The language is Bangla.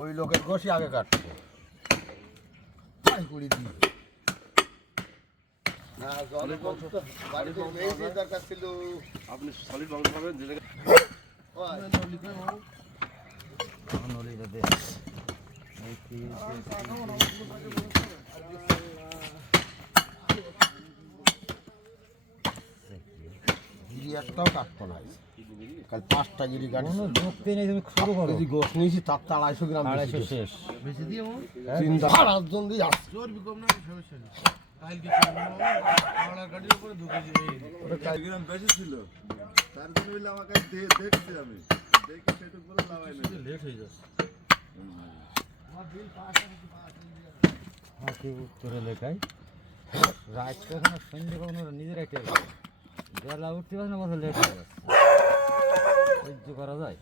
ওই লোকের গোশি আগে কাটছে করে দিয়ে দরকার ছিল। আপনি সলিড মাংস খাবেন যে গিরি একটাও কাটতো না, কাল 5টা গিরি কাটছে। যুক্তি নেই, তুমি শুরু করো। যদি গোশ নিয়েছি তার তো 250 গ্রাম 250 শেষ। চিন্তা জন দিয়ে আসছে। গ্রাম বেশি ছিল তার জন্য বলে আমার কাছে দেখছি আমি দেখি সেটুক বলে লাগাই না লেট হয়ে যাচ্ছে। হাতি উত্তরে লেখায় রাত কখনো সন্ধ্যে কখনো নিজেরাই টের পাবে। বেলা উঠতে পারে না, বছর লেট হয়ে যাচ্ছে, সহ্য করা যায়।